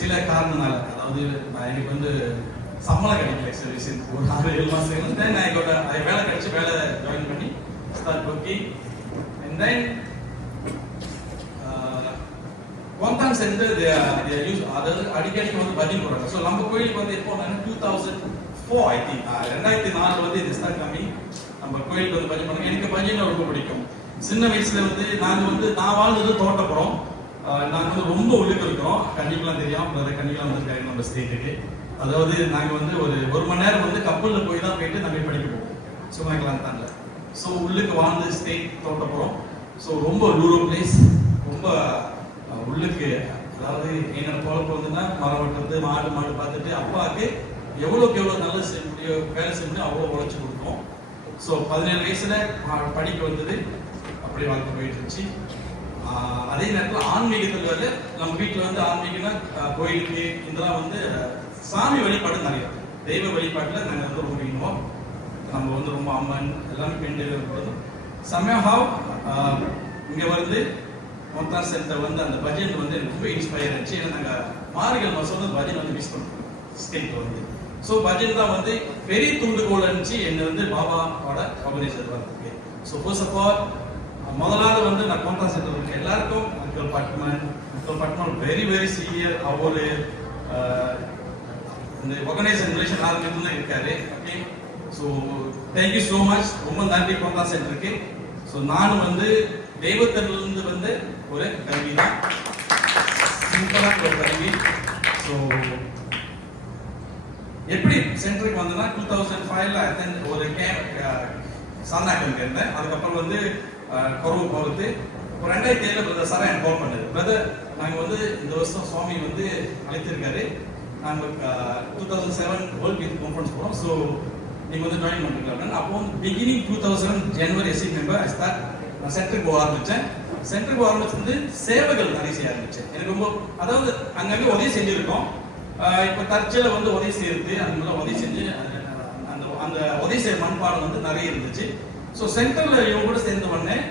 சில காரணனால, அதாவது எனக்கு வந்து சம்பளம் கிடைக்கல சர்வீஸ் ஒரு 6-7 மாசம். தென் வேலை கிடைச்சி வேலை ஜாயின் பண்ணி ஸ்டார்ட் ஒர்க்கிங். அண்ட் தென் கோந்தாங் சென்டர் யூஸ், அதாவது அடிக்கடி வந்து பஜன் போடுறாங்க. ஸோ நம்ம கோயிலுக்கு வந்து எப்போ 2004 ஐ திங்க் 2004 வந்து இது ஸ்டார்ட் பண்ணி நம்ம கோயிலுக்கு வந்து பஜன் பண்ணுங்க. எனக்கு பஜன் ரொம்ப பிடிக்கும். சின்ன வயசுல வந்து நான் வாழ்ந்தது தோட்டப்புறம். நாங்கள் வந்து ரொம்ப உள்ளுக்கு இருக்கிறோம். கண்டிப்பாக தெரியும், கண்டிப்பாக வந்து நம்ம ஸ்டேட்டுக்கு. அதாவது நாங்கள் வந்து ஒரு மணி நேரம் வந்து கப்பலில் போய் தான் போயிட்டு நம்ம படிக்க போவோம் சும்மாக்கலாம் தான்ல. ஸோ உள்ளுக்கு வாழ்ந்து ஸ்டேட் தோட்டப்புறம். ஸோ ரொம்ப ரூரல் பிளேஸ், ரொம்ப உள்ளுக்கு. அதாவது என்னோட பொழப்பு வந்துன்னா மரம் வெட்டுறது, மாடு பார்த்துட்டு அப்பாவுக்கு எவ்வளோக்கு எவ்வளோ நல்லது செய்ய முடியும், வேலை செய்ய முடியும் அவ்வளோ உழைச்சி கொடுத்தோம். ஸோ 17 வயசுல படிக்க வந்தது, அப்படி வாழ்க்கை போயிட்டு இருந்துச்சு. அதே நேரத்தில் ஆன்மீகத்தில் வந்து நம்ம வீட்டில் வந்து ஆன்மீகம்னா கோயிலுக்கு இதெல்லாம் வந்து சாமி வழிபாடு நிறைய, தெய்வ வழிபாட்டில் நாங்கள் வந்து ரொம்ப இன்வால்வ். நம்ம வந்து ரொம்ப அம்மன் எல்லாமே பெண்டு இருக்கிறது. சமயஹாவ் இங்கே வந்து கோந்தாங் சென்டர் வந்து அந்த பஜன் வந்து எனக்கு ரொம்ப இன்ஸ்பயர் ஆச்சு. ஏன்னா நாங்கள் மார்கழி மாதம் வந்து பஜன் வந்து மிஸ் பண்ணுறோம் ஸ்டேட்டில் வந்து. ஸோ பஜன் தான் வந்து பெரிய தூண்டுகோல் இருந்துச்சு என்னை வந்து பாபாவோட ஆர்கனைசர் வரதுக்கு. ஸோ ஃபர்ஸ்ட் ஆஃப் ஆல் முதலாவது வந்து நான் கோந்தாங் சென்டர் இருக்கேன். எல்லாருக்கும் அங்கிள் பட்மன் வெரி வெரி சீனியர். அவரு இந்த ஆர்கனைசேஷன் ரிலேஷன் ஆரம்பித்து தான் இருக்காரு. Okay, so thank you so much. ரொம்ப நன்றி கோந்தாங் சென்டருக்கு. ஸோ நானும் வந்து தெய்வத்திலிருந்து வந்து ஒரு கல்வி தான், சிம்பிளான ஒரு கல்வி. ஸோ எப்படி சென்டருக்கு வந்தேன்னா 2005 ஒரு சாந்தாக்கில் இருந்தேன். அதுக்கப்புறம் வந்து குறவு போகிறது. 2007 பிரதர் சாரா எனக்கு கால் பண்ணது. பிரதர், நாங்கள் வந்து இந்த வருஷம் சுவாமி வந்து அழைத்திருக்காரு, நாங்கள் 2007 வேர்ல்ட் பீஸ் கான்ஃபரன்ஸ் போகிறோம். ஸோ நீங்கள் வந்து ஜாயின் பண்ணிருக்காங்க. அப்போ பிகினிங் 2007 ஜனவரி எஸ்சி மெம்பர் நான் சென்டருக்கு போக ஆரம்பித்தேன். சென்டருக்கு போக ஆரம்பிச்சு சேவைகள் நிறைய செய்ய ஆரம்பித்தேன். எனக்கு ரொம்ப, அதாவது அங்கங்கே உதவி செஞ்சுருக்கோம். இப்போ தற்செயல வந்து உதவி செய்யுது, அந்த மாதிரி உதவி செஞ்சு அந்த உதவி செய்ய மண்பாடம் வந்து நிறைய இருந்துச்சு. ஸோ சென்டரில் இவங்க கூட சேர்ந்து பண்ணேன்.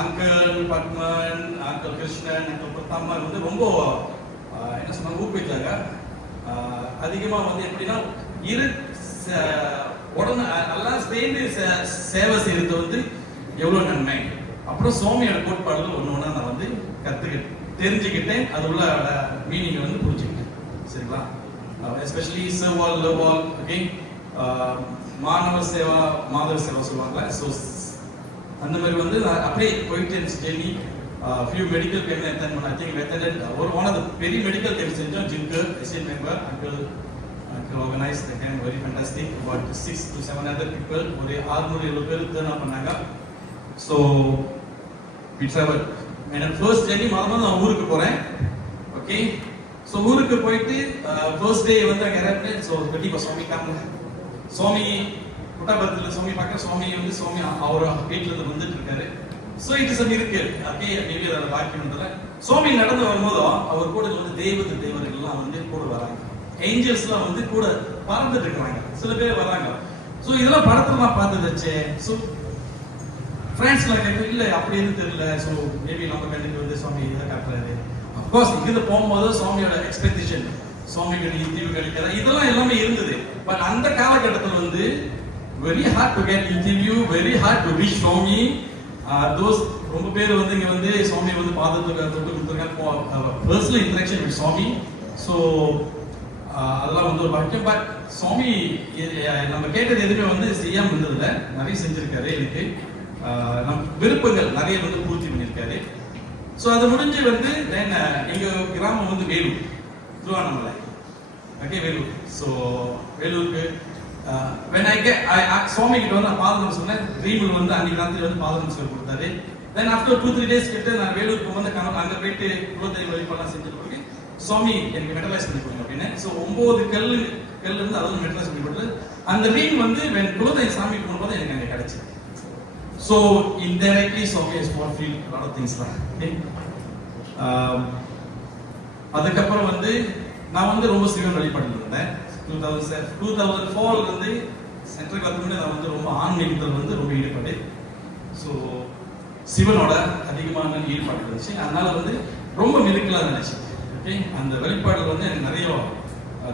அங்கிள் பட்மன், அங்கிள் கிருஷ்ணன், அங்கிள் பிரதாமர் வந்து ரொம்ப என்ன சொன்னாங்க, ஊக்குவித்தாங்க. அதிகமாக வந்து எப்படின்னா உடனே நல்லா சேர்ந்து சேவை செய்யறது வந்து எவ்வளோ நன்மை. அப்புறம் சுவாமியோட கோட்பாடுகள் ஒன்று நான் வந்து தெரிஞ்சுக்கிட்டேன். அது உள்ள மீனிங்கை வந்து புரிஞ்சுக்கிட்டேன். சரிங்களா? எஸ்பெஷலி சர்வால் லவால், ஓகே, மாணவ சேவா மாதவ சேவா சொல்லுவாங்களா. ஸோ அந்த மாதிரி வந்து அப்படியே போயிட்டு இருந்துச்சு journey. Few medical camp attend பண்ண. I think attended one of the பெரிய மெடிக்கல் கேம்ப் செஞ்சோம். ஜிம்க்கு SA member uncle organise the camp, very fantastic. About 6 to 7 other people, ஒரு 600-700 பேர் டர்ன் அப் பண்ணாங்க. So we travel. என்னோட ஃபர்ஸ்ட் ஜெர்னி மறந்து நான் ஊருக்கு போகிறேன். ஓகே, ஸோ ஊருக்கு போயிட்டு ஃபர்ஸ்ட் டே வந்து அங்கே இறப்பேன். ஸோ கண்டிப்பாக சுவாமி காமிங்க, சுவாமி புட்டாபத்தில் சுவாமி பார்க்க, சுவாமி வந்து சுவாமி அவர் வீட்டில் இருந்து வந்துட்டு இருக்காரு. So it is a miracle. Okay, maybe அதை பாக்கியம்ன்றதுல சுவாமி நடந்து வரும்போதும் அவர் கூட வந்து தேவர்கள்லாம் வந்து கூட வராங்க. ஏஞ்சல்ஸ்லாம் வந்து கூட பறந்துட்டு இருக்கிறாங்க. சில பேர் வராங்க. ஸோ இதெல்லாம் படத்துல நான் பார்த்ததாச்சே. ஸோ ஃப்ரெண்ட்ஸ்லாம் கேட்க இல்லை அப்படி எதுவும் தெரியல. ஸோ மேபி நம்ம கண்டிப்பாக வந்து சுவாமி இதை காட்டுறாரு. அப்கோர்ஸ் இங்கிருந்து போகும்போது சுவாமியோட எக்ஸ்பெக்டேஷன், சுவாமிகள் இன்டர்வியூ கிடைக்கிறது இதெல்லாம் எல்லாமே இருந்தது. பட் அந்த காலகட்டத்தில் வந்து very hard to get interview, very hard to reach Swami. Those ரொம்ப பேர் வந்து இங்கே வந்து சுவாமி வந்து பாதத்துக்கு தொட்டு கொடுத்துருக்காங்க, personal interaction with Swami. So அதெல்லாம் வந்து ஒரு பாக்கியம். பட் சுவாமி நம்ம கேட்டது எதுவுமே வந்து செய்யாமல் இருந்ததில்ல, நிறைய செஞ்சிருக்காரு. எனக்கு நம் விருப்பங்கள் நிறைய வந்து பூர்த்தி பண்ணியிருக்காரு. ஸோ அது முடிஞ்சு வந்து எங்கள் கிராமம் வந்து வேலூர், திருவண்ணாமலை. ஓகே, வேலூர். ஸோ வேலூருக்கு சுவாமி கிட்ட வந்து நான் பாதகம் சொன்னேன். ரீமுல் வந்து அன்னைக்கு ராத்திரி வந்து பாதகம் சொல்லி கொடுத்தாரு. தென் ஆஃப்டர் 2-3 days கிட்ட நான் வேலூருக்கு வந்து அங்கே போயிட்டு குலதெய்வ வழிபாடெல்லாம் செஞ்சுட்டு போய் சுவாமி எனக்கு மெட்டலைஸ் பண்ணி கொடுங்க அப்படின்னு. ஸோ 9 கல் இருந்து அதுவும் மெட்டலைஸ் பண்ணி கொடுத்து அந்த ரீம் வந்து குலதெய்வ சாமி போகும்போது எனக்கு அங்கே கிடைச்சிது. So indirectly Swami is fulfilled a lot of things தான். அதுக்கப்புறம் வந்து நான் வந்து ரொம்ப சிவன் வழிபாடு இருந்தேன். 2004 வந்து சென்ட்ரல் கவர்மெண்ட் நான் வந்து ரொம்ப ஆன்மீகத்தில் வந்து ரொம்ப ஈடுபாடு. ஸோ சிவனோட அதிகமான ஈடுபாடு இருந்துச்சு. அதனால வந்து ரொம்ப நெருக்கலாக நினைச்சு ஓகே, அந்த வெளிப்பாடுல வந்து எனக்கு நிறைய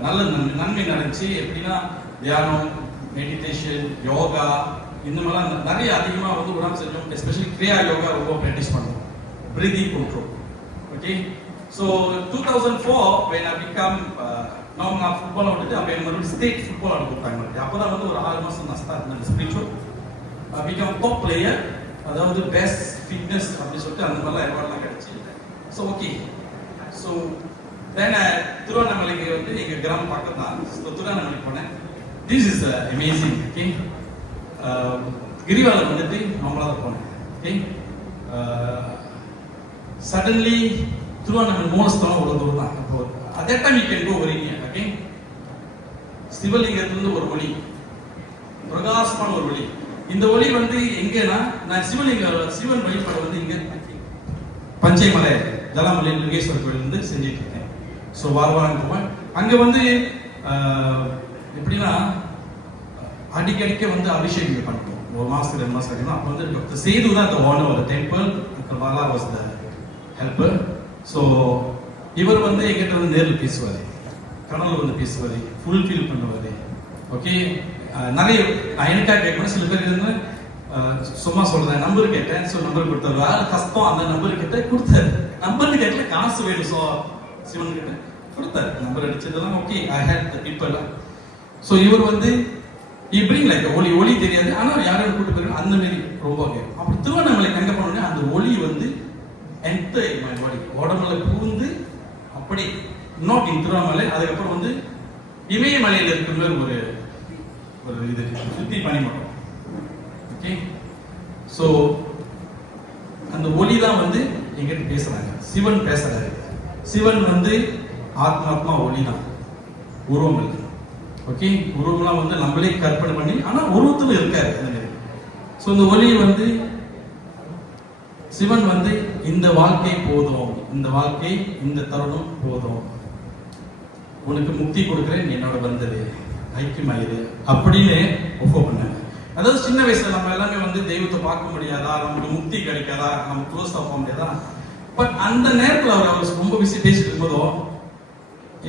நல்ல நன்மை நடந்துச்சு. எப்படின்னா தியானம், மெடிடேஷன், யோகா இந்த மாதிரிலாம் நிறைய அதிகமாக வந்து உடம்பு செஞ்சோம். எஸ்பெஷலி கிரியா யோகா ரொம்ப ப்ராக்டிஸ் பண்ணுவோம். Breathing control. Okay, so 2004 when I become நான் ஃபுட்பால் வந்துட்டு அப்போ எனக்கு ஸ்டேட் ஃபுட்பால் ஆட கொடுத்தாங்க. அப்போ தான் வந்து ஒரு 6 மாதம் நான் ஸ்டார்ட் பண்ணேன் ஸ்பிரிச்சுவல். பிகம் டாப் பிளேயர், அதாவது பெஸ்ட் ஃபிட்னஸ் அப்படின்னு சொல்லிட்டு அந்த மாதிரிலாம் அவார்ட்லாம் கிடச்சி. ஸோ ஓகே, ஸோ தென் திருவண்ணாமலைக்கு வந்து எங்கள் கிராமம் பக்கம் தான். ஸோ திருவண்ணாமலைக்கு போனேன். This is amazing. ஓகே, கிரிவாலம் வந்துட்டு நார்மலாக தான் போனேன். ஓகே, சடன்லி திருவண்ணாமலை மூலஸ்தலம் ஒரு தூரம் தான். அப்போ அதே டைம் யூ கேன் கோ வரீங்க. ஓகே, சிவலிங்கத்திலிருந்து ஒரு ஒளி, பிரகாசமான ஒரு ஒளி. இந்த ஒளி வந்து எங்கன்னா நான் சிவன் வழிபாடு வந்து இங்க பஞ்சைமலை ஜலமலை லிங்கேஸ்வரர் கோயில் வந்து செஞ்சுட்டு இருக்கேன். ஸோ வாரம் போவேன். அங்க வந்து எப்படின்னா அடிக்கடிக்க வந்து அபிஷேகம் பண்ணுவோம். ஒரு மாசத்துக்கு 2 மாசம் ஆகும். அப்போ வந்து டாக்டர் சேது தான் அந்த owner of the temple, doctor Wala was the helper. So இவர் வந்து எங்கிட்ட வந்து நேரில் பேசுவார், கனவுல வந்து பேசுவார், ஃபுல்ஃபில் பண்ணுவார். ஓகே, நிறைய நான் எனக்காக கேட்கணும். சில பேர் இருந்து சும்மா சொல்றேன், நம்பர் கேட்டேன். ஸோ நம்பர் கொடுத்தாரு. வேலை கஷ்டம், அந்த நம்பர் கிட்ட கொடுத்தாரு. நம்பர் கேட்கல, காசு வேணும். ஸோ சிவன் கிட்ட கொடுத்தாரு. நம்பர் அடிச்சதெல்லாம் okay. I hate the people. So இவர் வந்து இப்படி லைக் ஒளி தெரியாது, ஆனால் யாரும் கூட்டு போயிருக்கோம் அந்த மாதிரி ரொம்ப கேட்கும். அப்புறம் திருவண்ணாமலைக்கு எங்க போனோடனே அந்த ஒளி வந்து என்டர் மை பாடி, உடம்புல பூந்து அப்படி நாட் இன் திருவண்ணாமலை. அதுக்கப்புறம் வந்து இமயமலையில் இருக்கிற மாதிரி ஒரு இது சுத்தி பண்ணி மாட்டோம். ஓகே, ஸோ அந்த ஒளி தான் வந்து எங்கிட்ட பேசுறாங்க. சிவன் பேசுறாரு. சிவன் வந்து ஆத்மாத்மா ஒளி தான், உருவம் இருக்கு. ஓகே, உருவம்லாம் வந்து நம்மளே கற்பனை பண்ணி, ஆனா உருவத்துல இருக்காரு. ஸோ இந்த ஒளி வந்து சிவன் வந்து இந்த வாழ்க்கை போதும், இந்த வாழ்க்கை இந்த தருணம் போதும், உனக்கு முக்தி கொடுக்குறேன், என்னோட வந்தது ஐக்கியமாயிரு அப்படின்னு ஒப்போ பண்ணாங்க. அதாவது சின்ன வயசுல நம்ம எல்லாமே வந்து தெய்வத்தை பார்க்க முடியாதா, நமக்கு முக்தி கிடைக்காதா, நம்ம க்ளோஸ் ஆக முடியாதா. பட் அந்த நேரத்தில் அவர் ரொம்ப பிஸி பேசிட்டு இருக்கும்போதோ,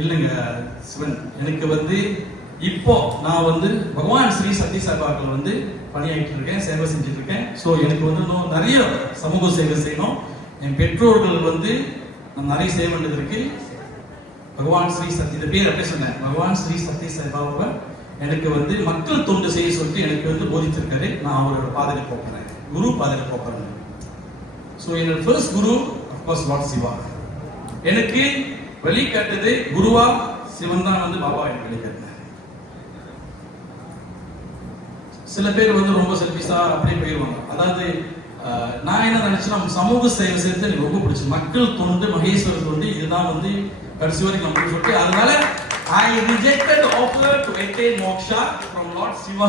இல்லைங்க சிவன், எனக்கு வந்து இப்போ நான் வந்து பகவான் ஸ்ரீ சத்ய சாய்பாபாவில் வந்து பணியாகிட்டு இருக்கேன், சேவை செஞ்சுட்டு இருக்கேன். ஸோ எனக்கு வந்து இன்னும் நிறைய சமூக சேவை செய்யணும். என் பெற்றோர்கள் வந்து நான் நிறைய சேவை பண்ணது இருக்கு. பகவான் ஸ்ரீ சத்ய பேர் அப்படியே சொன்னேன். பகவான் ஸ்ரீ சத்ய சாய்பாபாவை எனக்கு வந்து மக்கள் தொண்டு செய்ய சொல்லிட்டு எனக்கு வந்து போதிச்சிருக்காரு. நான் அவரோட பாதையில போகிறேன், குரு பாதையில போகிறேன். ஸோ என்னோட ஃபர்ஸ்ட் குரு அஃப்கோர்ஸ் லார்ட் சிவா. எனக்கு வழிகாட்டுது குருவா சிவன் தான் வந்து பாபா எனக்கு வழிகாட்டினார். சில பேர் வந்து ரொம்ப செல்ஃபிஷா அப்படியே போயிடுவாங்க. அதாவது நான் என்ன நினைச்சேன்னா, சமூக சேவை செய்யறது எனக்கு ரொம்ப பிடிச்சி, மக்கள் தொண்டு, மகேஸ்வரர் தொண்டு, இதுதான் வந்து கடைசி வரைக்கும் நம்ம சொல்லிட்டு, அதனால I rejected the offer to attain moksha from Lord Shiva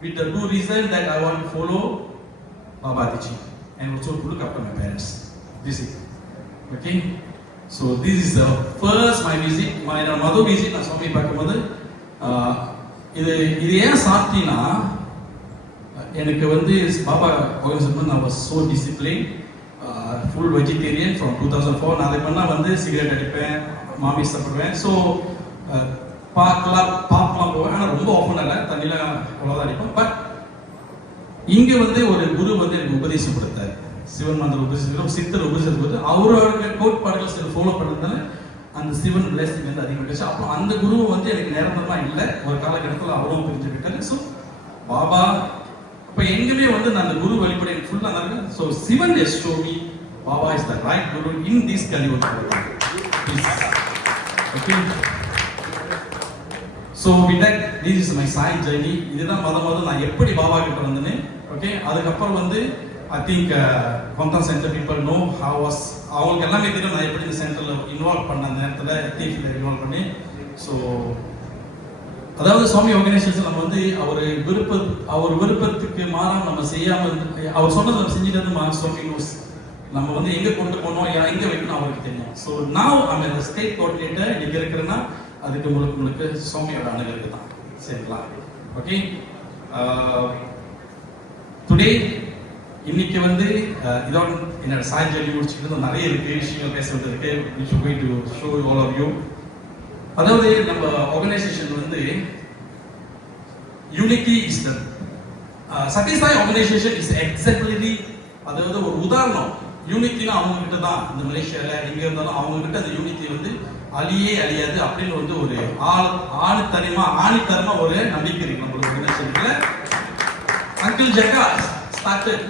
with the two reasons that I want to follow Babaji and also to look after my parents. This is okay. So this is the first my visit, my mother visit. நான் சுவாமி பார்க்கும்போது இது ஏன் சாத்தினா, எனக்கு வந்து பாபா நான் was so disciplined, full vegetarian from 2004. நான் அதை பண்ணா வந்து சிகரெட் அடிப்பேன், மாமி சாப்பிடுவேன். ஸோ பார்க்கலாம் போவேன், ஆனால் ரொம்ப ஆஃபன் இல்லை, தண்ணியில் அவ்வளோதான் அடிப்பேன். பட் இங்கே வந்து ஒரு குரு வந்து எனக்கு உபதேசம் கொடுத்தாரு. சிவன் மந்திர உபதேசம், சித்தர் உபதேசம் கொடுத்து அவரோட கோட்பாடுகள் சில ஃபாலோ பண்ணுறதுனால அந்த சிவன் பிளஸிங் வந்து அதிகமாகிடுச்சு. அப்புறம் அந்த குரு வந்து எனக்கு நிரந்தரமாக இல்லை, ஒரு காலகட்டத்தில் அவரும் பிரிஞ்சுக்கிட்டாரு. ஸோ பாபா இப்போ எங்குமே வந்து நான் அந்த குரு வழிபட எனக்கு ஃபுல்லாக தான் இருக்கு. So Sivan as show me Baba is the right guru in this Kaliyug. Okay. So with that, this is my Sai journey. இதுதான் மொதல் நான் எப்படி பாபா கிட்ட வந்தேன்னு. ஓகே, அதுக்கப்புறம் வந்து ஐ திங்க் கொந்தா centre people know how was, அவங்களுக்கு எல்லாமே தெரியும் நான் எப்படி இந்த சென்டரில் இன்வால்வ் பண்ண, அந்த நேரத்தில் டிஃபியில் இன்வால்வ் பண்ணி. ஸோ அதாவது சுவாமி ஆர்கனைசேஷன் நம்ம வந்து அவர் விருப்பத்துக்கு மாறாம நம்ம செய்யாமல், அவர் சொன்னதை நம்ம செஞ்சுட்டு சுவாமி நோஸ் நம்ம வந்து எங்க கொண்டு போனோம், எங்க வைக்கணும் அவருக்கு தெரியும். ஸோ நான் அந்த ஸ்டேட் கோஆர்டினேட்டர் இங்க இருக்கிறேன்னா அதுக்கு உங்களுக்கு சுவாமியோட அணுகிறது தான். சரிங்களா? ஓகே, டுடே இன்னைக்கு வந்து இதோட என்னோட சாய் ஜெர்னி முடிச்சுக்கிட்டு நிறைய இருக்கு விஷயங்கள் பேசுறது இருக்கு which is going to show all of you. அதாவது நம்ம ஆர்கனைசேஷன் வந்து unity is the Sathya Sai organisation is exactly, அதாவது ஒரு உதாரணம். யூனிட்டினா அவங்க கிட்ட தான், இந்த மலேசியால எங்க இருந்தாலும் அவங்க கிட்ட அந்த யூனிட்டி வந்து அழியாது அப்படின்னு வந்து ஒரு ஆணித்தரமா ஒரு நம்பிக்கை இருக்கு நம்மளுக்கு ஆர்கனைசேஷன்ல. அங்கிள் ஜக்கா ஸ்டார்டட்,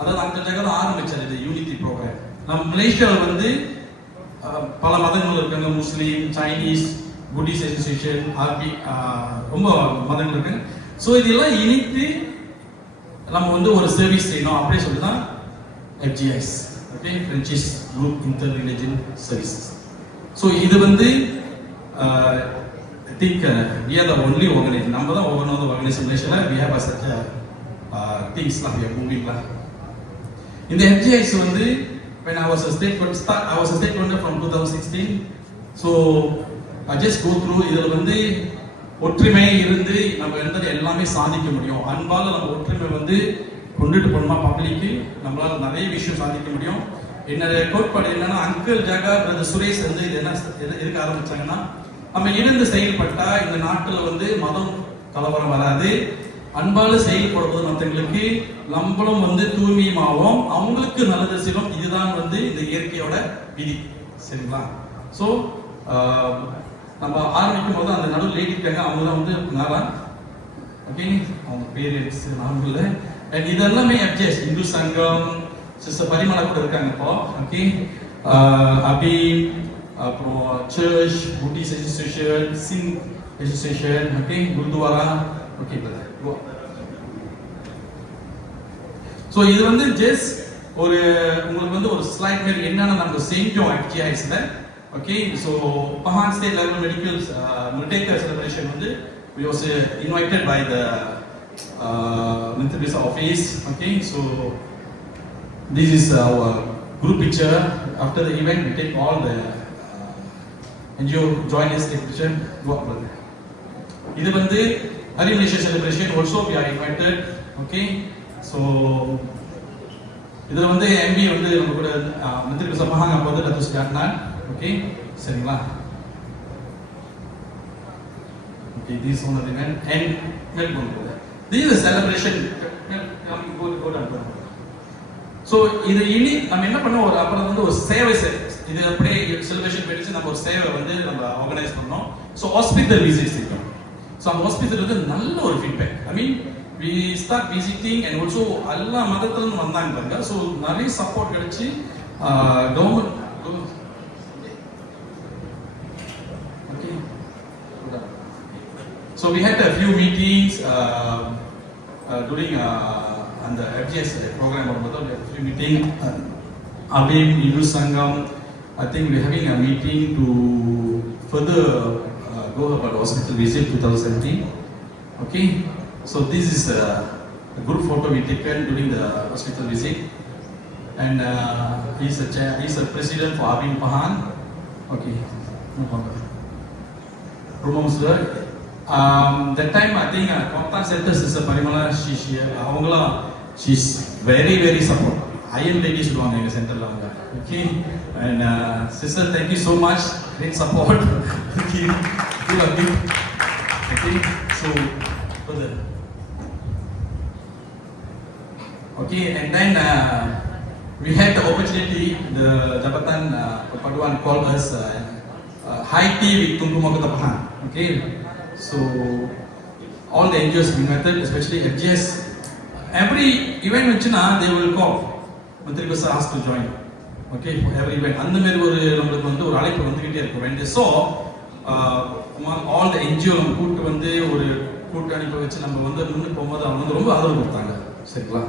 அதாவது அங்கிள் ஜக்கா தான் ஆரம்பிச்சார் இந்த யூனிட்டி ப்ரோக்ராம். நம்ம மலேசியாவில் வந்து பல மதங்கள் இருக்காங்க, முஸ்லீம், சைனீஸ், புத்திஸ்ட் அசோசியேஷன், ஆர்பி, ரொம்ப மதங்கள் இருக்கு. ஸோ இதெல்லாம் இணைத்து நம்ம வந்து ஒரு சர்வீஸ் செய்யணும் அப்படின்னு சொல்லி தான் FGIS, okay, friends group inter religion services. So இது வந்து I think we are the only organization, நம்ம தான் ஒவ்வொரு ஆர்கனைசேஷன் மலேசியாவில் we have such திங்ஸ்லாம் we are moving lah. இந்த FGIS வந்து when I was a state coordinator from 2016. So I just go through, இதில் வந்து ஒற்றுமை இருந்து நம்ம எந்த எல்லாமே சாதிக்க முடியும். அன்பால் நம்ம ஒற்றுமை வந்து கொண்டுட்டு போனோமா பப்ளிக்கு, நம்மளால நிறைய விஷயம் சாதிக்க முடியும். என்னுடைய கோட்பாடு என்னன்னா, அங்கிள் ஜகா பிரதர் சுரேஷ் வந்து இது என்ன எதுக்கு ஆரம்பிச்சாங்கன்னா, நம்ம இணைந்து செயல்பட்டா இந்த நாட்டில் வந்து மதம் கலவரம் வராது, அன்பால செயல்படுவது மற்றவங்களுக்கு நம்மளும் வந்து தூய்மையுமாவும் அவங்களுக்கு நல்லது செய்யும். இதுதான் வந்து இந்த இயற்கையோட விதி, சரிங்களா? ஸோ நம்ம ஆரம்பிக்கும் போது அந்த நடு லேடி இருக்காங்க, அவங்க தான் வந்து நாரா, ஓகே, அவங்க பேர் நானும் இல்லை. அண்ட் இதெல்லாமே FGIS, இந்து சங்கம், சிஸ்டர் பரிமளா கூட இருக்காங்க இப்போ, ஓகே, அபி, அப்புறம் church, Buddhist association, Singh association, okay, gurdwara, okay brother. So இது வந்து ஜஸ்ட் ஒரு உங்களுக்கு வந்து ஒரு ஸ்லைட் மாதிரி என்னென்ன நம்ம செஞ்சோம் FGISல, okay. So Pahang state level medical மில்டேக்கர் செலிப்ரேஷன் வந்து we was invited by the Ministry's office, okay. So this is our group picture. After the event we take all the NGO join us take picture. Go up brother. இது வந்து Hari Malaysia celebration also we are invited, okay. So இதுல வந்து MB வந்து நம்ம கூட மந்திரி சபஹாங்க அப்போ வந்து டத்து ஸ்டார்ட்னான், ஓகே, சரிங்களா? Okay, this is one of the event and welcome brother. This is a celebration. Go down. So இது இனி நம்ம என்ன பண்ணோம், ஒரு அப்புறம் வந்து ஒரு சேவை இது அப்படியே செலிப்ரேஷன் பண்ணிச்சு நம்ம ஒரு சேவை வந்து நம்ம ஆர்கனைஸ் பண்ணோம். ஸோ ஹாஸ்பிட்டல் விசிட்ஸ் இருக்கும். ஸோ அந்த ஹாஸ்பிட்டல் வந்து நல்ல ஒரு feedback. I mean we start visiting and also எல்லா மதத்திலும் வந்தாங்க பாருங்க. ஸோ நிறைய சப்போர்ட் கிடைச்சி government, okay. So we had a few meetings during அந்த FGIS program வரும்போது we had a few meeting. Abim, Hindu Sangam, I think we are having a meeting to further go about hospital visit 2017, okay. So this is a group photo we taken during the hospital visit, and he's a president for Abim Pahan, okay, no problem. Rumam sir, that time I think Contact Center Sister Parimala, she's very support. Iron lady சொல்லுவாங்க எங்க சென்டர்ல அவங்க, okay. And sister, thank you so much, great support. Okay, you love you, okay. So further, okay, and then we had the opportunity, the Jabatan Paduan called us high tea with Tunku Makutapahan, okay. So all the NGOs invited, especially FGIS, every event vachuna they will call Mantri Kosa asked to join, okay, for every event. அந்த மாதிரி ஒரு நமக்கு வந்து ஒரு அழைப்பு வந்துகிட்டே இருக்கும். when they saw among all the NGO நம்ம கூட்டு வந்து ஒரு கூட்டணிப்பை வச்சு நம்ம வந்து முன்னுக்கு போகும்போது அவங்க வந்து ரொம்ப ஆதரவு கொடுத்தாங்க, சரிங்களா?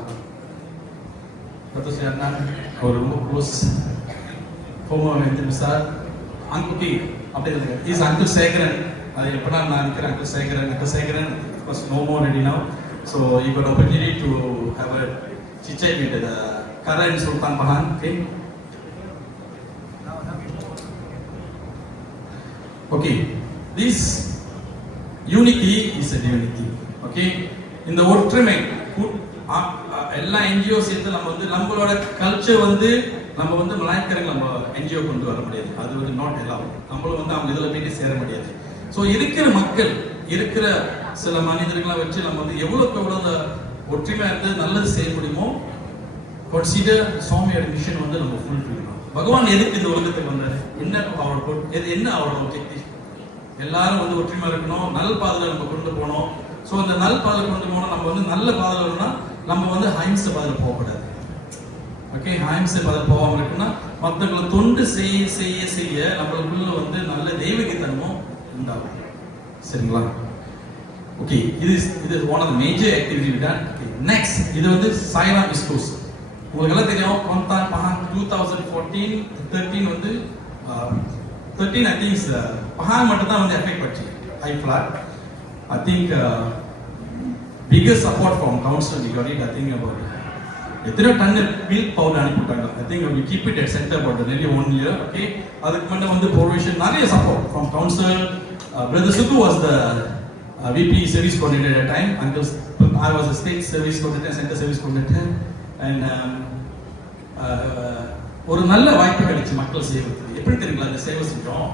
அவர் ரொம்ப க்ளோஸ் சார் அங்குட்டி அப்படி இருக்காங்க. இஸ் அங்கிள் சேகரன், அது எப்படா நான் இருக்கிறேன் uncle Sekaran was no more ready now, so you got opportunity to have a chit chat with the current Sultan Pahan, okay. Okay, this unity is a divinity, okay. இந்த ஒற்றுமை எல்லா NGO சேர்த்து நம்ம வந்து நம்மளோட கல்ச்சர் வந்து நம்ம வந்து மலாய்க்கரங்க நம்ம என்ஜிஓ கொண்டு வர முடியாது. அது வந்து நாட் எல்லாம் நம்மளும் வந்து அவங்க இதில் போயிட்டு சேர முடியாது. ஸோ இருக்கிற மக்கள் இருக்கிற சில மனிதர்களை வச்சு நம்ம வந்து எவ்வளோக்கு எவ்வளோ அந்த ஒற்றுமையாக இருந்து நல்லது செய்ய முடியுமோ கன்சிடர் சுவாமியோட மிஷன் வந்து நம்ம ஃபுல்ஃபில் பண்ணணும். பகவான் எதுக்கு இந்த உலகத்துக்கு வந்தாரு? என்ன அவரோட ஒப்ஜெக்டிவ்? எல்லாரும் வந்து ஒற்றுமை இருக்கணும், நல் பாதையில நம்ம கொண்டு போனோம். ஸோ அந்த நல் பாதையில கொண்டு போனோம், நம்ம வந்து நல்ல பாதையில வரணும்னா நம்ம வந்து ஹைம்ச பாதையில போகக்கூடாது. ஓகே, ஹைம்ச பாதையில போகாம இருக்குன்னா மற்றவங்களை தொண்டு செய்ய செய்ய செய்ய நம்மளுக்குள்ள வந்து நல்ல தெய்வீகத்தனமும் உண்டாகும். சரிங்களா? ஓகே, இது one of the major activity done. Next இது வந்து சாய்ராம் இஸ்கோஸ். உங்களுக்கு எல்லாம் தெரியும், கொந்தான் பஹாங் 2014-13 வந்து 13 ஐ திங்க் பஹாங் மட்டும் தான் வந்து எஃபெக்ட் படுச்சு high flat. I think bigger support from council we got it. I think about எத்தனை டன் மில்க் பவுடர் அனுப்பிவிட்டாங்க. I think we keep it at centre about nearly 1 year. Okay, அதுக்கு முன்னே வந்து provision நிறைய support from council. Brother Sugu was the VP service coordinator at a time. Uncle I was a state service coordinator, center service coordinator. And ஒரு நல்ல வாய்ப்பு கிடைச்சு மக்கள் சேவைக்கு. எப்படி தெரியுங்களா இந்த சேவை செஞ்சோம்?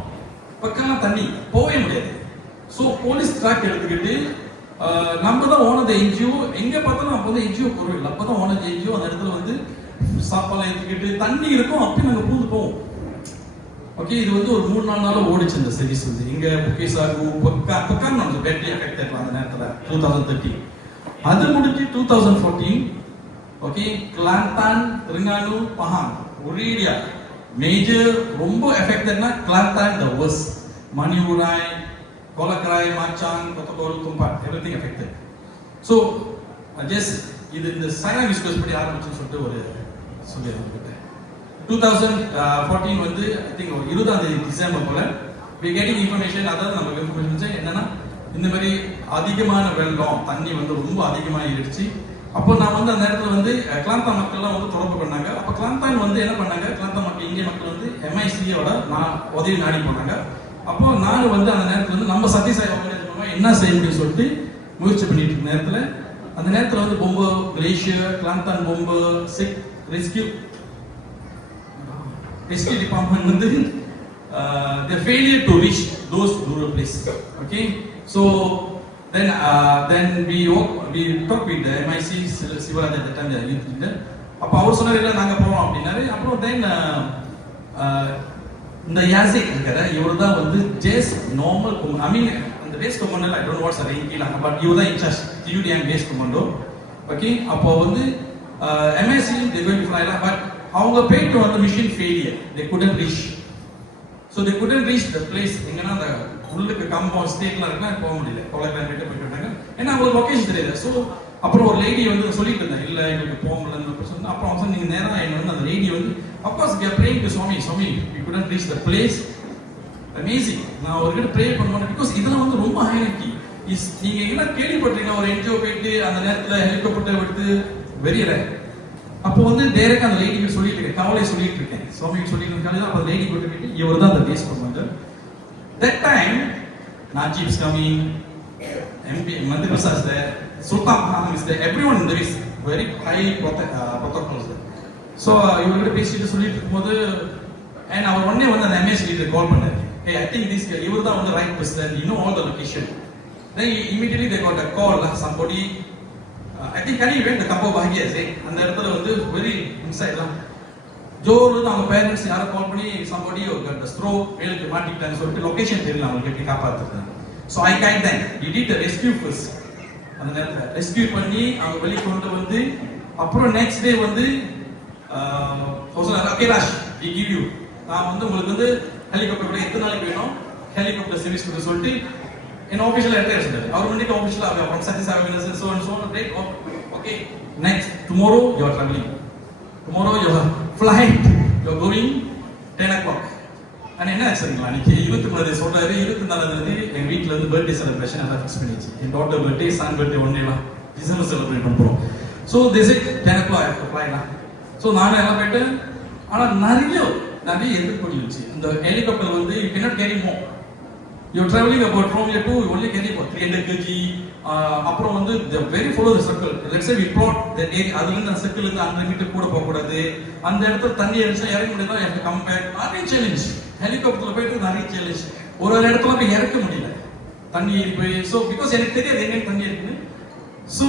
பக்கமா தண்ணி போகவே முடியாது. ஸோ போலீஸ் ட்ராக் எடுத்துக்கிட்டு நம்ம தான் ஓனர் என்ஜிஓ, எங்க பார்த்தாலும் அப்போ வந்து என்ஜிஓ பொருள் அப்போ தான் ஓனர் என்ஜிஓ அந்த இடத்துல வந்து சாப்பாடு எடுத்துக்கிட்டு தண்ணி இருக்கும், அப்பயும் நாங்கள் பூந்து போவோம். ஓகே, இது வந்து ஒரு 3-4 நாள் ஓடிச்சு இந்த சர்வீஸ் வந்து. இங்க புக்கேசாகு பக்கா நம்ம பேட்டரி எஃபெக்ட் ஆகலாம் அந்த நேரத்தில் 2013. அது முடிஞ்சு 2014 ஓகே கிளாந்தான், தெலுங்கானு, பஹாங் ஒரேடியா மேஜர் ரொம்ப எஃபெக்டட்னா கிளாந்தான் த வர்ஸ். மணியூராய், கோலக்கராய், மாச்சாங், கொத்தகோல், Tumpat everything affected. So just இது இந்த சைனா டிஸ்கஸ் படி ஆரம்பிச்சுன்னு சொல்லிட்டு ஒரு சொல்லிடுறேன். 2014 வந்து ஐ திங்க் 20ஆம் தேதி டிசம்பர் போல we getting information. அதாவது நமக்கு இன்ஃபர்மேஷன் என்னன்னா இந்த மாதிரி அதிகமான வெள்ளம் தண்ணி வந்து ரொம்ப அதிகமாகிடுச்சு. அப்போ நான் வந்து அந்த நேரத்தில் வந்து கிளாந்தா மக்கள்லாம் வந்து தொடர்பு பண்ணாங்க. அப்போ கிளாந்தான் வந்து என்ன பண்ணாங்க, கிளாந்தா மக்கள் இந்திய மக்கள் வந்து MIC-யோட நான் உதவி நாடி போனாங்க. அப்போ நான் வந்து அந்த நேரத்தில் வந்து நம்ம சத்யசாய் ஆர்கனைஸ் என்ன செய்ய முடியும்னு சொல்லிட்டு முயற்சி பண்ணிட்டு இருக்க நேரத்தில் அந்த நேரத்தில் வந்து பொம்போ கிளேஷியர், கிளாந்தான் பொம்போ சிக் ரெஸ்கியூ department வந்து the failure to reach those rural places. Okay, so then we talk with the MIC Sivaraj at the time, the youth leader. அப்போ அவர் சொன்னாரு நாங்க போறோம் அப்படின்னாரு. அப்புறம் தென் இந்த யாசிக் இருக்கிற இவர் தான் வந்து ஜேஸ் நார்மல் ஐ மீன் அந்த race commando I don't what's ranking but இவர் தான் incharge TUDM race commando. Okay, அப்போ வந்து MIC they going to fly but அவங்க போயிட்டு வந்து machine failure, they couldn't reach. So they couldn't reach the place. எங்கன்னா அந்த உள்ளுக்கு கம்பவுண்ட் ஸ்டேட்லாம் இருக்குன்னா போக முடியல, கொலைக்கிறாங்க போயிட்டு வந்தாங்க. ஏன்னா அவங்களுக்கு லொகேஷன் தெரியாது. ஸோ அப்புறம் ஒரு லேடி வந்து சொல்லிட்டு இருந்தாங்க இல்லை எங்களுக்கு போக முடியலன்னு சொன்னா. அப்புறம் அவங்க நீங்கள் நேரம் என்ன வந்து அந்த லேடி வந்து அப்கோர்ஸ் we are praying to Swami we couldn't reach the place. Amazing. நான் அவர்கிட்ட ப்ரே பண்ணுவேன் பிகாஸ் இதெல்லாம் வந்து ரொம்ப ஹைனக்கி நீங்க என்ன கேள்விப்பட்டீங்க ஒரு என்ஜிஓ போயிட்டு அந்த நேரத்தில் ஹெலிகாப்டர் எடுத்து வெரி ரேர். அப்போ வந்து டைரக்டா அந்த லேடிக்கு சொல்லிட்டு இருக்கேன், கவலை சொல்லிட்டு இருக்கேன், சுவாமிக்கு சொல்லிட்டு இருக்காங்க. அப்போ லேடி போட்டு இவர் தான் அந்த பேஸ் பண்ணுவாங்க. That time Najib is coming, MP Mandip Prasad is there, Sultan Khan is there, everyone in there is very high protocols there. So இவர்கிட்ட பேசிட்டு சொல்லிட்டு இருக்கும்போது and அவர் உடனே வந்து அந்த MIC லீடர் கால் பண்ணாரு. Hey, I think this guy இவர் தான் வந்து right person, you know all the location. Then immediately they got a call, somebody I think can you went the Kapo Bahia say அந்த இடத்துல வந்து very inside தான் ஜோர்ல அவங்க parents யாரை கால் பண்ணி somebody got the stroke மேலுக்கு மாட்டிட்டான்னு சொல்லிட்டு லொகேஷன் தெரியல அவங்களுக்கு எப்படி காப்பாத்துறாங்க. So I guide them, we did the rescue first. அந்த நேரத்துல ரெஸ்கியூ பண்ணி அவங்க வெளிய கொண்டு வந்து அப்புறம் நெக்ஸ்ட் டே வந்து okay Rash we give you நான் வந்து உங்களுக்கு வந்து ஹெலிகாப்டர் எத்தனை நாளைக்கு வேணும் ஹெலிகாப்டர் சர்வீஸ் கொடுக்க சொல்லிட்டு in official address our mandika official from Satisai organization so and so great. Okay, next tomorrow you are traveling, tomorrow your flight you are going 10 o'clock. and என்ன ஆச்சுங்களா அன்னைக்கு 23 சொல்றாரு 24 தேதி எங்க வீட்ல இருந்து பர்த்டே செலிப்ரேஷன் எல்லாம் ஃபிக்ஸ் பண்ணிச்சு. என் டாட்டர் பர்த்டே சன் பர்த்டே ஒண்ணேலாம் டிசம்பர் செலிப்ரேட் பண்றோம். so they said 10 o'clock I have to fly now. so நான் எல்லாம் போயிட்டு ஆனா நிறைய எதிர்ப்பு இருந்துச்சு. இந்த ஹெலிகாப்டர் வந்து you cannot carry more You're traveling about from here to you only carry about 300 kg. அப்புறம் வந்து the very follow the circle. Let's say we plot the area. அதுல இருந்து அந்த சர்க்கிள் இருந்து 100 மீட்டர் கூட போக கூடாது. அந்த இடத்துல தண்ணி அடிச்சா இறங்க முடியல. You have to come back. நிறைய சேலஞ்ச். ஹெலிகாப்டர்ல போயிட்டு நிறைய சேலஞ்ச். ஒரு இடத்துல போய் இறக்க முடியல. தண்ணி ஏறி போய் so because எனக்கு தெரியாது எங்க தண்ணி இருக்குன்னு. So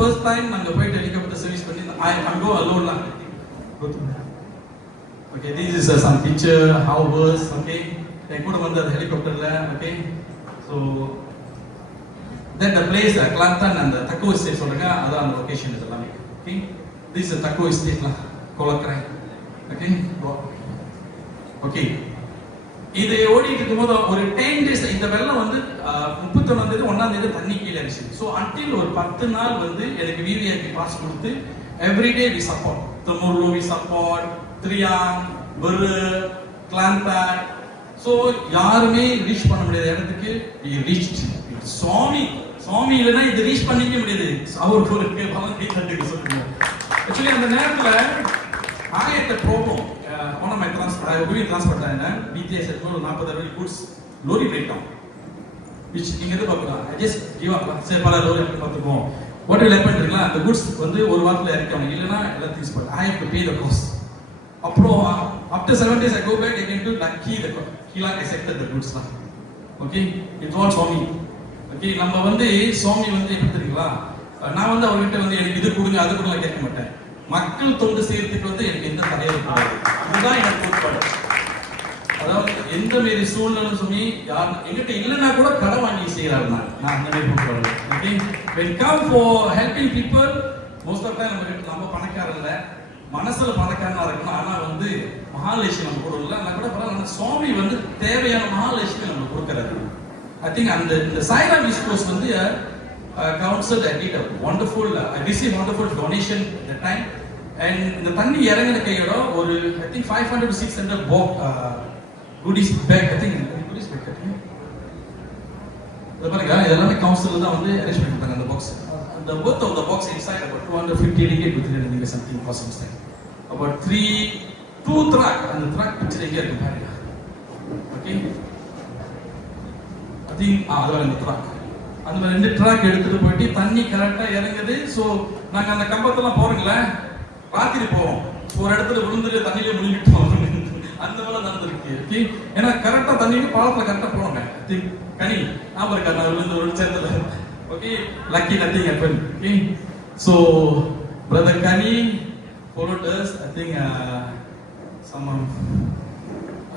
first time நாங்க போயிட்டு ஹெலிகாப்டர் சர்வீஸ் பண்ணி I go alone lah. Okay, this is some picture how was okay. என் கூட வந்து அந்த ஹெலிகாப்டர்ல okay so then the place Kelantan அந்த தக்கோ எஸ்டேட் சொல்றாங்க அதான் அந்த லொகேஷன் இது எல்லாமே ஓகே திஸ் இஸ் தக்கோ எஸ்டேட்லாம் கோலக்கரை ஓகே ஓகே இது ஓடிட்டு இருக்கும்போது ஒரு 10 டேஸ் இந்த வெள்ளம் வந்து 31 தேதி 1ஆம் தேதி தண்ணி கீழே அடிச்சு ஸோ அன்டில் ஒரு 10 நாள் வந்து எனக்கு விவிஐபி பாஸ் கொடுத்து எவ்ரிடே வி சப்போர்ட் தமிழ்லோ வி சப்போர்ட் திரியாங் பெரு கிளாந்தான் So யாருமே ரீச் பண்ண முடியாத இடத்துக்கு we reached சுவாமி இல்லனா இது ரீச் பண்ணிக்க முடியாது அவருக்கு ஒரு பலன் கை தட்டுக்கு சொல்லுங்க actually அந்த நேரத்துல I had a problem one of my transport I was doing transport and BTS at 40 goods lorry breakdown which இங்க இருந்து பாக்கலாம் I just give up சரி பல lorry பாத்துப்போம் what will happen இருக்குல அந்த goods வந்து ஒரு வாரத்துல இறக்கணும் இல்லனா எல்லாம் things but I have to pay the cost அப்புறம் after 7 days I go back again to lucky the Kilang accepted the goods lah okay it was Swami okay நம்ம வந்து சுவாமி வந்து எப்படி தெரியுங்களா நான் வந்து அவர்கிட்ட வந்து எனக்கு இது கொடுங்க அது கொடுங்க கேட்க மாட்டேன் மக்கள் தொண்டு செய்யறதுக்கு வந்து எனக்கு எந்த தடையும் இருக்காது இதுதான் எனக்கு கோட்பாடு அதாவது எந்த மாரி சூழ்நிலை சொல்லி யார் என்கிட்ட இல்லைன்னா கூட கடன் வாங்கி செய்யறாரு நான் அந்த மாதிரி கோட்பாடு okay when come for helping people most of the time நம்ம பணக்காரர் இல்ல மனசுல பணக்காரனா இருக்கணும் ஆனா வந்து மகாலட்சுமி நம்ம கூட இல்ல நான் கூட பரவாயில்ல சுவாமி வந்து தேவையான மகாலட்சுமி நம்ம கொடுக்கறாரு I think இந்த சாய்ராம் ஈஸ்ட் கோஸ்ட் வந்து council that did a wonderful I received wonderful donation at the time and இந்த தண்ணி இறங்கின கையோட ஒரு I think 500 to 600 goodies bag I think goodies bag அது பாருங்க எல்லாமே கவுன்சில் தான் வந்து அரேஞ்ச் பண்ணிட்டாங்க அந்த box the worth of the box inside about 250 ringgit with 300 ringgit something cost inside about 2 truck and the truck picture இங்க இருக்கு பாருங்க okay I think அதுல இந்த truck அந்த ரெண்டு ட்ரக் எடுத்துட்டு போயிட்டு தண்ணி கரெக்டா இறங்குது சோ நாங்க அந்த கம்பத்தெல்லாம் போறீங்களா ராத்திரி போவோம் ஒரு இடத்துல விழுந்துட்டு தண்ணியில முழுகிட்டோம் அந்த மாதிரி நடந்துருக்கு ஓகே ஏன்னா கரெக்டா தண்ணிக்கு பாலத்துல கரெக்டா போவாங்க கனி ஞாபகம் இருக்கா நான் விழுந்து ஒரு சேர்த்துல okay lucky nothing happened okay so brother Kani followed us I think someone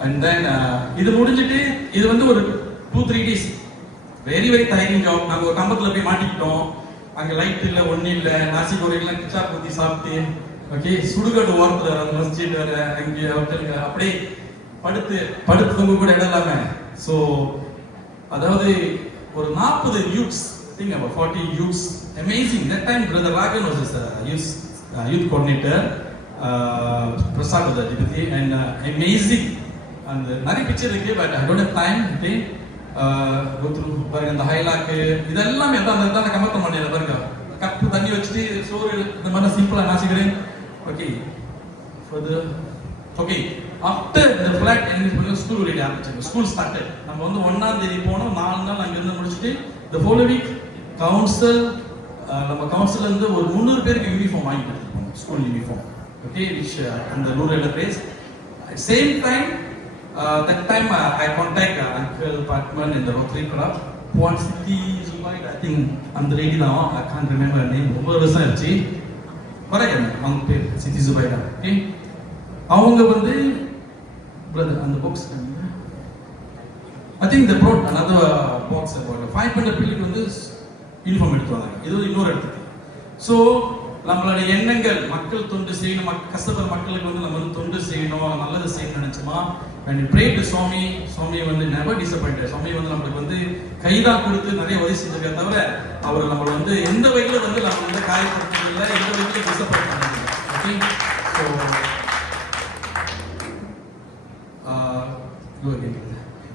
and then இது முடிஞ்சிட்டு இது வந்து ஒரு 2-3 days very very tiring job நாங்க ஒரு கம்பத்துல போய் மாட்டிக்கிட்டோம் அங்க லைட் இல்ல ஒண்ணு இல்ல நாசி கோரிலாம் கிச்சா ஊத்தி சாப்பிட்டு ஓகே சுடுகாடு ஓரத்துல அந்த மஸ்ஜித் வேற அங்க ஹோட்டலுக்கு அப்படியே படுத்து தூங்க கூட இடம் இல்லாம சோ அதாவது ஒரு 40 youths I think about 40 youths amazing that time brother Ragan was his youth coordinator Prasad was the deputy and amazing and நிறைய பிக்சர் இருக்கு but I don't have time okay go through பாருங்க அந்த ஹைலாக் இதெல்லாம் எல்லாம் கம்பத்த மாட்டேன் பாருங்க கப்பு தண்ணி வச்சிட்டு சோறு இந்த மாதிரி சிம்பிளா நாசிக்கிறேன் okay for the okay after the flood and school already ஆரம்பிச்சாங்க school started நம்ம வந்து 1ஆம் தேதி போனோம் 4 நாள் அங்க இருந்து முடிச்சிட்டு the following week council நம்ம கவுன்சில்ல இருந்து ஒரு 300 பேருக்கு யூனிஃபார்ம் வாங்கி கொடுத்துருக்கோம் ஸ்கூல் யூனிஃபார்ம் okay which அந்த rural place at same time that time I contact Uncle Patman in the Rotary Club Pond City Zubair I think அந்த lady தான் I can't remember her name ரொம்ப வருஷம் ஆச்சு பாருங்க அவங்க பேர் சிட்டி ஜுபைரா okay அவங்க வந்து brother அந்த box I think they brought another box about 500 பிள்ளைக்கு வந்து யூனிஃபார்ம் எடுத்து வந்தாங்க இது இன்னொரு இடத்துக்கு ஸோ நம்மளுடைய எண்ணங்கள் மக்கள் தொண்டு செய்யணும் கஷ்டப்படுற மக்களுக்கு வந்து நம்ம வந்து தொண்டு செய்யணும் நல்லது செய்யணும்னு நினைச்சோமா when we prayed to Swami வந்து never disappointed Swami வந்து நமக்கு வந்து கைதா கொடுத்து நிறைய உதவி செஞ்சிருக்க தவிர அவர் நம்மள வந்து எந்த வகையில வந்து நம்ம வந்து காயப்படுத்தது இல்லை எந்த வகையில டிசப்பாயிண்ட் பண்ணது ஓகே ஸோ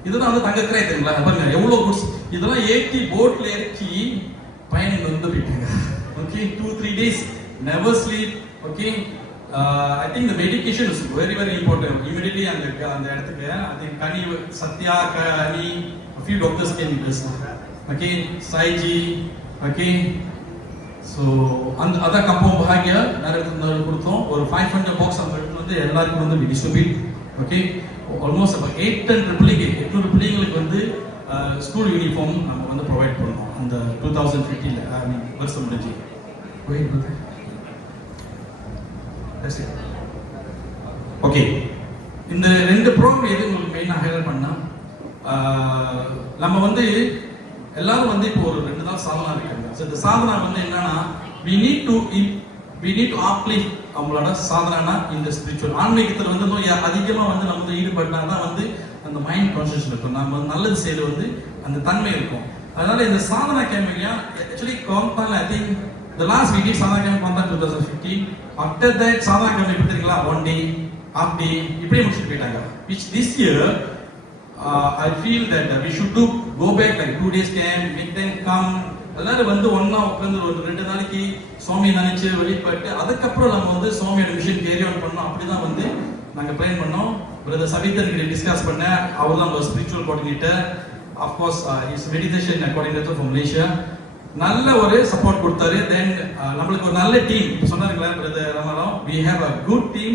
இதுதான் வந்து தங்க கிராய் தெரியுங்களா பாருங்க எவ்வளவு குட்ஸ் இதெல்லாம் ஏற்றி போட்ல இறக்கி பயணிகள் வந்து போயிட்டாங்க okay 2-3 days never sleep okay I think the medication is very very important. Immediately அந்த இடத்துக்கு I think Kani, Satya, Kani, a few doctors came with us. Okay, Saiji, okay. So and other kampong bahagia நிறைய இடத்துல கொடுத்தோம். ஒரு 500 box அந்த இடத்துல வந்து எல்லாருக்கும் வந்து we distribute. Okay, almost about 800 பிள்ளைங்களுக்கு வந்து ஸ்கூல் யூனிஃபார்ம் நம்ம வந்து ப்ரொவைட் பண்ணோம் அந்த 2015 ஐ மீன் வருஷம் முடிஞ்சு. ஓகே, இந்த ரெண்டு ப்ரோக்ராம் எது உங்களுக்கு மெயினாக ஹைலைட் பண்ணா நம்ம வந்து எல்லாரும் வந்து இப்போ ஒரு 2 நாள் சாதனா இருக்காங்க. ஸோ இந்த சாதனா வந்து என்னன்னா we need to uplift அவங்களோட சாதனா இந்த ஸ்பிரிச்சுவல் ஆன்மீகத்தில் வந்து அதிகமாக வந்து நம்ம வந்து ஈடுபட்டா தான் வந்து அந்த மைண்ட் கான்சன்ட்ரேஷன் இருக்கும், நம்ம நல்லது செய்யறது வந்து அந்த தன்மை இருக்கும். அதனால இந்த சாதனா கேம்பிங் ஆக்சுவலி காம்பால் I think the last we did sadhana camp on 2015. After that sadhana camp எப்படிங்களா 1 day half day இப்படியே முடிச்சிட்டு போயிட்டாங்க. Which this year I feel that we should go back like 2 days camp, make them come, எல்லாரும் வந்து ஒண்ணா உட்கார்ந்து ஒரு 2 நாளைக்கு சுவாமி நினைச்சு வெளிப்பட்டு அதுக்கப்புறம் நம்ம வந்து சுவாமியோட மிஷன் கேரி ஆன் பண்ணோம். அப்படிதான் வந்து நாங்க பிளான் பண்ணோம். பிரதர் சவிதன் கிட்ட டிஸ்கஸ் பண்ண, அவர் தான் spiritual coordinator, of course is meditation coordinator from Malaysia. நல்ல ஒரு சப்போர்ட் கொடுத்தாரு. தென் நம்மளுக்கு ஒரு நல்ல டீம் சொன்னாருங்களா brother Ramanam, we have a good team,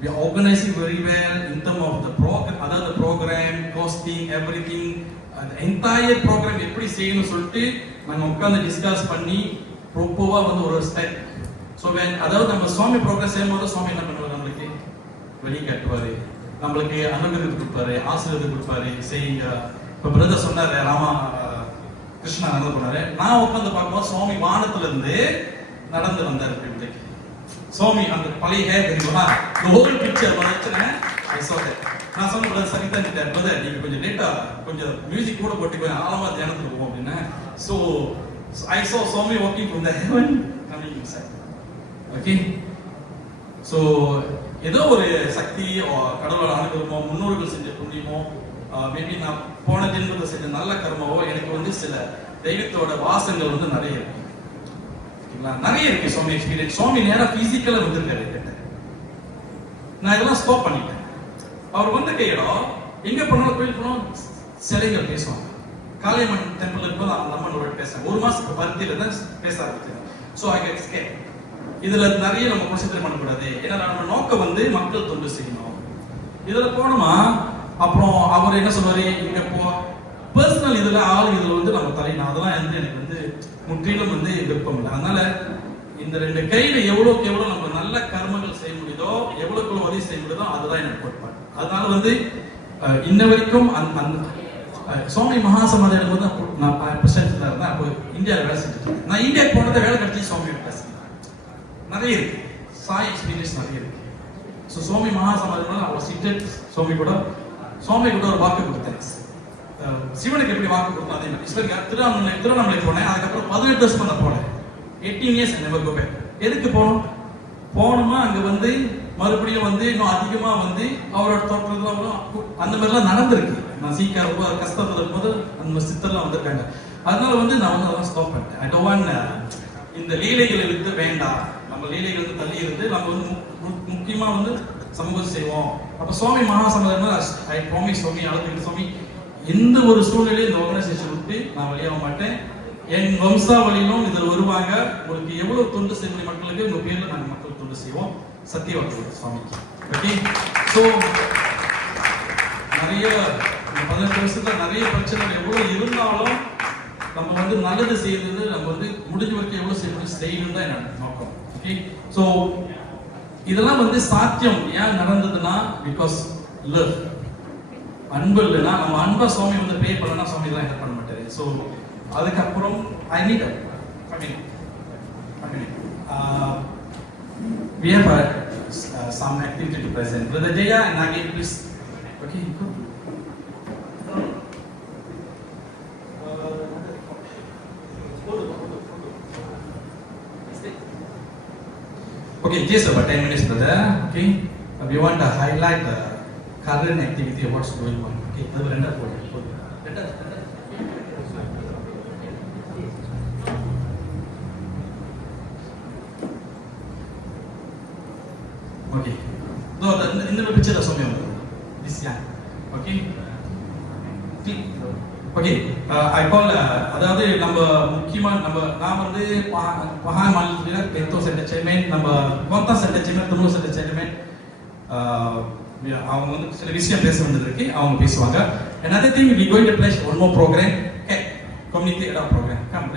we are organizing very well in terms of the program, அதாவது program costing everything, அந்த entire program எப்படி செய்யணும் சொல்லிட்டு நாங்க உட்கார்ந்து டிஸ்கஸ் பண்ணி ப்ராப்பரா வந்து ஒரு ஸ்டெப். ஸோ அதாவது நம்ம சுவாமி ப்ரோக்ராம் செய்யும்போது சுவாமி என்ன பண்ணுவார், நம்மளுக்கு வழி காட்டுவாரு, நம்மளுக்கு அனுகிரகம் கொடுப்பாரு, ஆசீர்வாதம் கொடுப்பாரு, செய்யுங்க. இப்போ பிரதர் சொன்னாரு ராமா கிருஷ்ணா நடந்து போனாரு, நான் உட்காந்து பார்க்கும்போது சுவாமி வானத்துல இருந்து நடந்து வந்தாரு. இன்றைக்கு சுவாமி அந்த பழைய ஹேர் தெரியுமா, ஹோல் பிக்சர் வச்சுனேன். நான் சொன்ன பிரதர் சவிதா கிட்ட, பிரதர் நீங்க கொஞ்சம் லேட்டா கொஞ்சம் மியூசிக் கூட போட்டு கொஞ்சம் ஆழமா தியானத்துக்கு போவோம் அப்படின்னு. So I saw Swami walking from the heaven coming inside. Okay, so ஏதோ ஒரு சக்தி கடவுளோட அனுகிரகமோ முன்னோர்கள் செஞ்ச புண்ணியமோ மேபி நான் போன ஜென்மத்தை செஞ்ச நல்ல கர்மாவோ எனக்கு வந்து சில தெய்வத்தோட வாசங்கள் வந்து நிறைய இருக்கு, நிறைய இருக்கு. சுவாமி எக்ஸ்பீரியன்ஸ், சுவாமி நேரா பிசிக்கலா வந்திருக்காரு கிட்ட. நான் இதெல்லாம் ஸ்டாப் பண்ணிட்டேன். அவர் வந்த கையிடம் எங்க போனாலும் கோயில் போனோம் சிலைகள் பேசுவாங்க. காளியம்மன் டெம்பிள் இருக்கும்போது அந்த அம்மனோட பேசுறேன். 1 மாசத்துக்கு பருத்தியில தான் பேச ஆரம்பிச்சேன். So I get scare. இதுல நிறைய நம்ம கான்சென்ட்ரேட் பண்ணக்கூடாது. ஏன்னா நம்ம நோக்கம் வந்து மக்கள் தொண்டு செய்யணும். இதுல போனோமா அப்புறம் அவர் என்ன சொல்றாரு, இங்க பர்சனல் இதுல இதுல வந்து நம்ம தலையினா அதெல்லாம் வந்து எனக்கு வந்து முற்றிலும் வந்து விருப்பம் இல்லை. அதனால இந்த 2 கையில எவ்வளவுக்கு எவ்வளவு நம்ம நல்ல கர்மங்கள் செய்ய முடியுதோ, எவ்வளவுக்கு உதவி செய்ய முடியுதோ அதுதான் எனக்கு கோட்பாடு. அதனால வந்து இன்ன வரைக்கும் அந்த சுவாமி மகாசமாதி எடுக்கும்போது நான் பிரசிடென்ட்ல இருந்தேன். அப்போ இந்தியாவில் வேலை செஞ்சுட்டு நான் இந்தியாவுக்கு போனதை வேலை கிடைச்சி சுவாமியோட பேசுறேன். நிறைய இருக்கு, சாய் எக்ஸ்பீரியன்ஸ் நிறைய இருக்கு. ஸோ சுவாமி மகாசமாதி அவர் சீட்டட் சுவாமி கூட ஒரு வாக்கு கொடுத்தேன். சிவனுக்கு எப்படி வாக்கு கொடுத்தோம் அதே மாதிரி திருவண்ணாமலை போனேன். அதுக்கப்புறம் 18 வருஷம் நான் போனேன். 18 years never go back. எதுக்கு போனோமா அங்க வந்து மறுபடியும் வந்து இன்னும் அதிகமா வந்து அவரோட தோற்றலாம் அந்த மாதிரிலாம் நடந்திருக்கு. நான் சீக்கிரம் ரொம்ப கஷ்டத்துல இருக்கும்போது அந்த சித்தர்லாம் வந்திருக்காங்க. அதனால வந்து நான் வந்து அதெல்லாம் ஸ்டாப் பண்ணிட்டேன். ஐ டோன்ட் வாண்ட் இந்த லீலைகளை விட்டு வேண்டாம், நம்ம லீலைகள் வந்து தள்ளி இருந்து நம்ம வந்து முக்கியமா வந்து சமூகம் செய்வோம். அப்ப சுவாமி மகாசமாதி ஐ ப்ராமிஸ் சுவாமி அழைத்து சுவாமி எந்த ஒரு சூழ்நிலையும் இந்த ஆர்கனைசேஷன் விட்டு நான் வெளியாக மாட்டேன். என் வம்சாவளியிலும் இதில் வருவாங்க. உங்களுக்கு எவ்வளவு தொண்டு செய்ய மக்களுக்கு உங்க பேர்ல நாங்கள் மக்கள் தொண்டு செய்வோம். சத்தியவாக்கு சுவாமிக்கு. ஓகே, ஸோ நிறைய 18 வருஷத்துல நிறைய பிரச்சனைகள் எவ்வளவு இருந்தாலும் நம்ம வந்து நல்லது செய்யறது நம்ம வந்து முடிஞ்ச வரைக்கும் எவ்வளவு செய்யணும் தான் என்னோட நோக்கம். ஓகே, ஸோ இதெல்லாம் வந்து சாத்தியம் ஏன் நடந்ததுன்னா பிகாஸ் லவ், அன்பு இல்லைன்னா நம்ம அன்பா சுவாமி வந்து ப்ரே பண்ணனா சுவாமி தான் ஹெல்ப் பண்ண மாட்டாரு. ஸோ அதுக்கப்புறம் I need we have some activity to present. Brother Jaya and Nagin, please. Okay, good. Okay, just about 10 minutes, brother. Okay, we want to highlight the current activity of what's going on. Okay, that's render for you. இந்த பிக்சர்ல சோமி வந்து this yeah okay okay I call அதாவது நம்ம முக்கியமா நான் வந்து Pahang மாநிலத்தில் கெத்தோ சென்டர் சேர்மேன் நம்ம கோத்தா சென்டர் சேர்மேன் துணு சென்டர் சேர்மேன் அவங்க வந்து சில விஷயம் பேச வேண்டியது இருக்கு அவங்க பேசுவாங்க another thing we going to play one more program okay community program come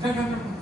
come